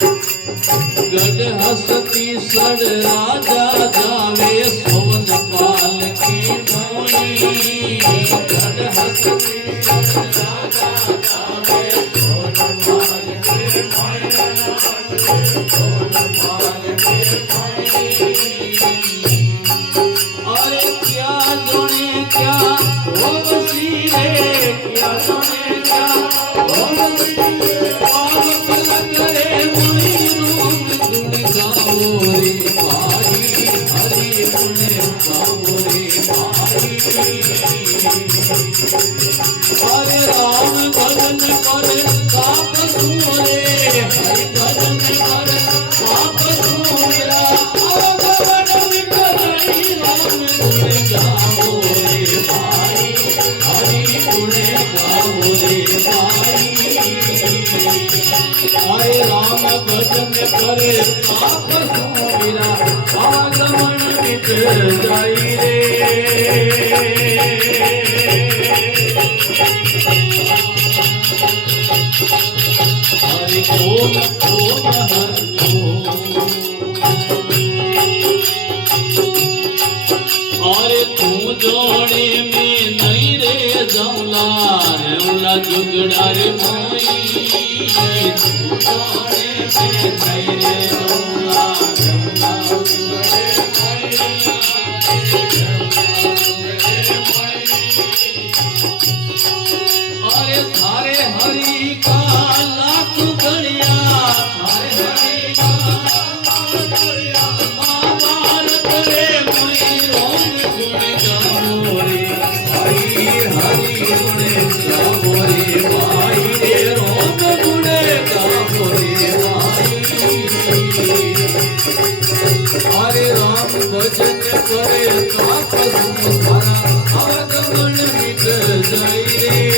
गढ़ हस्ती सड़ राजा जावे सोन पाल की मोई गढ़ हस्ती सड़ राजा जावे सोन पाल की मोई सोन पाल की मोई अरे क्या जोने क्या हो बसी रे क्या जोने क्या हो बसी हरे राम भजन करे पाप सूरे हरि भजन करे पाप सूरा भगवान विकराई राम गुण गाओ रे भाई हरि गुण गाओ रे भाई हरे राम भजन करे पाप सूरा भगवान विकराई रे हरि ओम ओम हरि ओम अरे तू जोड़े में नहीं रे जमला रेवला जुगड़ा रे मोई तू जोड़े में नहीं रे जमला रेवला जुगड़ा रे अरे थारे हरि का लाख गणिया थारे हरि का लाख गणिया महाभारत रे मोई रोम गुण गाओ रे हरि हरि गुण गाओ रे भाई रे रोम गुण गाओ रे भाई हरे राम भजन करे पाप संसारा आगमन मिट जाई रे